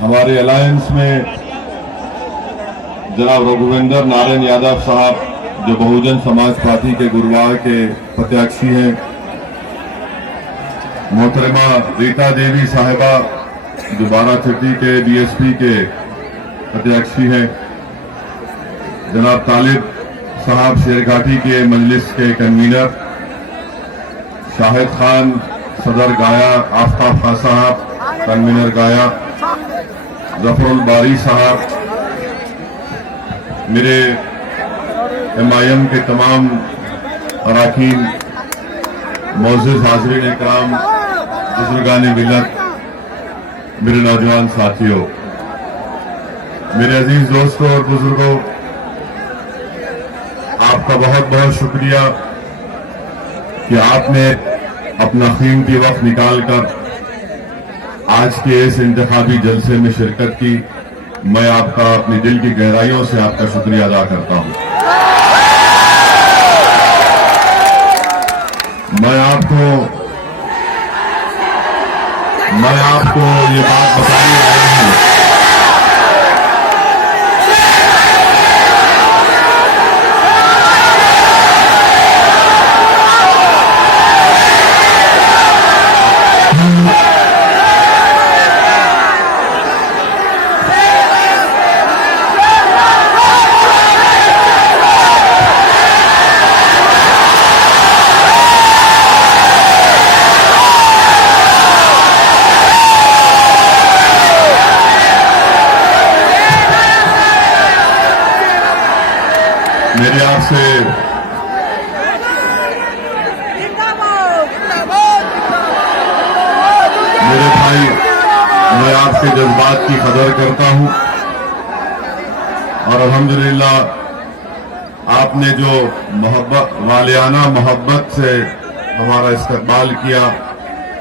हमारे अलायंस में जनाब रघुवेंद्र नारायण यादव साहब जो बहुजन समाज पार्टी के गुरुवार के प्रत्याशी हैं, मोहतरमा रीता देवी साहिबा जो बाराचट्टी के बीएसपी के प्रत्याशी हैं, जनाब तालिब साहब शेरघाटी के मजलिस के कन्वीनर, शाहिद खान सदर गाया, आफ्ताब खान साहब कन्वीनर गाया, जफरुल बारी साहब, मेरे एमआईएम के तमाम अरकान, मोअज़्ज़िज़ हाज़रीन इकराम, बुज़ुर्गान मिल्लत, मेरे नौजवान साथियों, मेरे अजीज दोस्तों और बुजुर्गों, आपका बहुत बहुत शुक्रिया कि आपने अपना कीमती वक्त निकालकर आज के इस इंतखाबी जलसे में शिरकत की। मैं आपका अपने दिल की गहराइयों से आपका शुक्रिया अदा करता हूं। मैं आपको ये बात बताने आया हूं मेरे आपसे मेरे भाई, मैं आपके जज्बात की कदर करता हूं और अल्हम्दुलिल्लाह आपने जो वालियाना मोहब्बत से हमारा इस्तकबाल किया,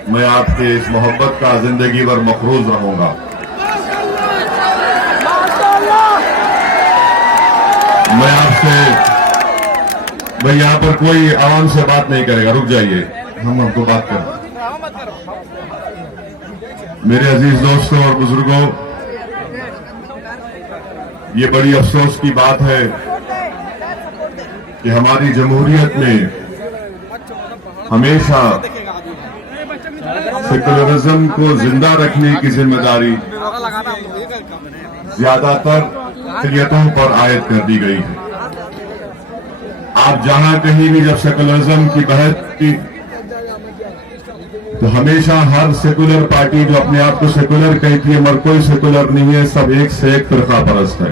मैं आपके इस मोहब्बत का जिंदगी भर मखरूज रहूंगा। मैं आपसे भाई, यहां पर कोई आवाम से बात नहीं करेगा, रुक जाइए, हम आपको बात करें। मेरे अजीज दोस्तों और बुजुर्गों, ये बड़ी अफसोस की बात है कि हमारी जमहूरियत में हमेशा सेकुलरिज्म को जिंदा रखने की जिम्मेदारी ज्यादातर अक़लियतों पर आयद कर दी गई है। आप जहां कहीं भी जब सेकुलरिज्म की बहस की तो हमेशा हर सेकुलर पार्टी जो अपने आप को सेकुलर कहती है, मगर कोई सेकुलर नहीं है, सब एक से एक फिरका परस्त है।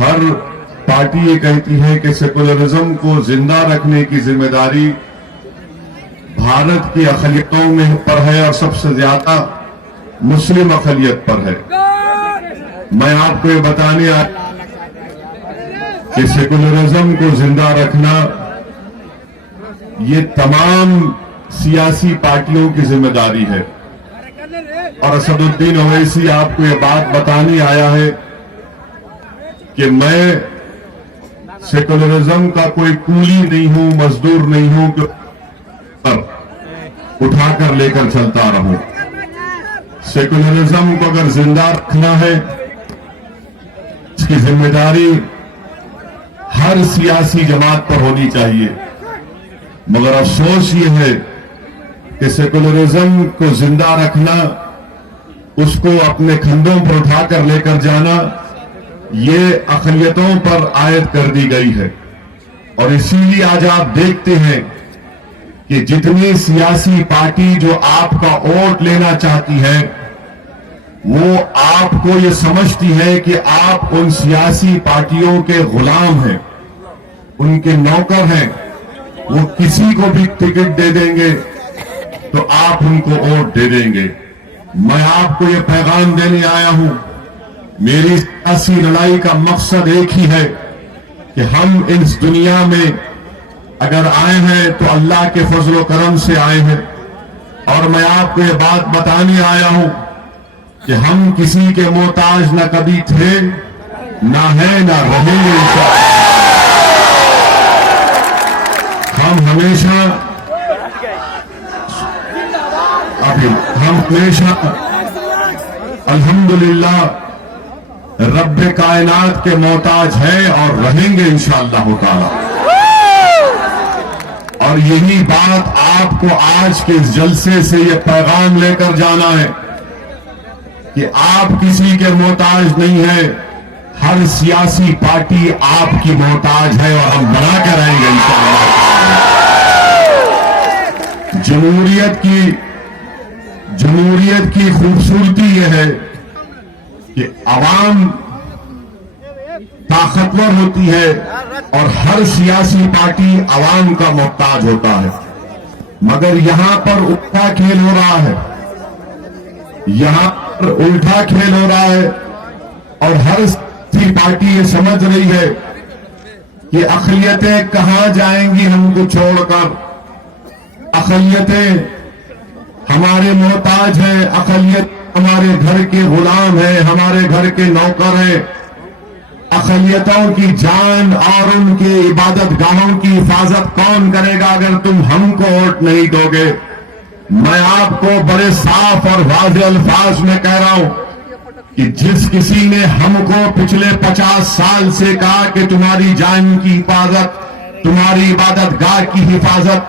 हर पार्टी ये कहती है कि सेकुलरिज्म को जिंदा रखने की जिम्मेदारी भारत की अक़लियतों में पर है और सबसे ज्यादा मुस्लिम अक़लियत पर है। मैं आपको ये बताने आया कि सेकुलरिज्म को जिंदा रखना ये तमाम सियासी पार्टियों की जिम्मेदारी है और असदुद्दीन ओवैसी आपको ये बात बताने आया है कि मैं सेकुलरिज्म का कोई कूली नहीं हूं, मजदूर नहीं हूं कि उठाकर लेकर चलता रहूं। सेकुलरिज्म को अगर जिंदा रखना है, इसकी जिम्मेदारी हर सियासी जमात पर होनी चाहिए। मगर अफसोस ये है कि सेकुलरिज्म को जिंदा रखना, उसको अपने कंधों पर उठाकर लेकर जाना, ये अक़लियतों पर आयद कर दी गई है। और इसीलिए आज आप देखते हैं कि जितनी सियासी पार्टी जो आपका वोट लेना चाहती है, वो आपको ये समझती है कि आप उन सियासी पार्टियों के गुलाम हैं, उनके नौकर हैं। वो किसी को भी टिकट दे देंगे तो आप उनको वोट दे देंगे। मैं आपको ये पैगाम देने आया हूं, मेरी सियासी लड़ाई का मकसद एक ही है कि हम इस दुनिया में अगर आए हैं तो अल्लाह के फजल करम से आए हैं। और मैं आपको ये बात बताने आया हूं कि हम किसी के मोहताज न कभी थे, ना है, ना रहेंगे इंशाअल्लाह। हम हमेशा अल्हम्दुलिल्लाह रब्बे कायनात के मोहताज हैं और रहेंगे इंशाअल्लाह ताला। और यही बात आपको आज के इस जलसे से ये पैगाम लेकर जाना है कि आप किसी के मोहताज नहीं है, हर सियासी पार्टी आपकी मोहताज है और हम बना के रहेंगे इंशाअल्लाह। जमहूरियत की खूबसूरती यह है कि अवाम ताकतवर होती है और हर सियासी पार्टी अवाम का मोहताज होता है। मगर यहां पर उल्टा खेल हो रहा है, यहां पर उल्टा खेल हो रहा है और हर सियासी पार्टी ये समझ रही है कि अक़लियतें कहां जाएंगी हमको छोड़कर। अक़लियतें हमारे मोहताज हैं, अक़लियत हमारे घर के गुलाम हैं, हमारे घर के नौकर हैं। अक़लियतों की जान और उनके इबादत गाहों की हिफाजत कौन करेगा अगर तुम हमको वोट नहीं दोगे। मैं आपको बड़े साफ और वाज़ेह अल्फाज में कह रहा हूं कि जिस किसी ने हमको पिछले 50 साल से कहा कि तुम्हारी जान की हिफाजत, तुम्हारी इबादत गाह की हिफाजत,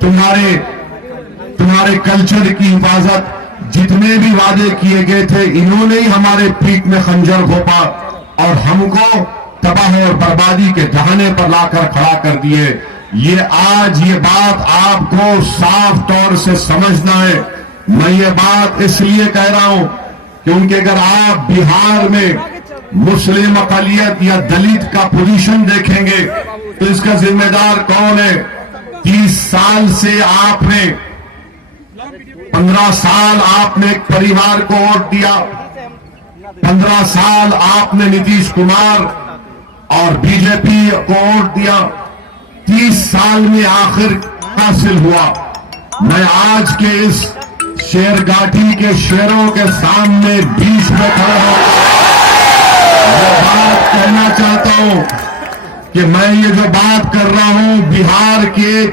तुम्हारे कल्चर की हिफाजत, जितने भी वादे किए गए थे इन्होंने ही हमारे पीठ में खंजर घोंपा और हमको तबाह और बर्बादी के दहाने पर लाकर खड़ा कर दिए। ये आज ये बात आपको साफ तौर से समझना है। मैं ये बात इसलिए कह रहा हूं क्योंकि अगर आप बिहार में मुस्लिम अक़लियत या दलित का पोजीशन देखेंगे तो इसका जिम्मेदार कौन है। 30 साल से आपने 15 साल आपने एक परिवार को वोट दिया, 15 साल आपने नीतीश कुमार और बीजेपी को वोट दिया। 30 साल में आखिर हासिल हुआ। मैं आज के इस शेरगाठी के शेरों के सामने बीच में खड़ा ये बात कहना चाहता हूं कि मैं ये जो बात कर रहा हूं बिहार के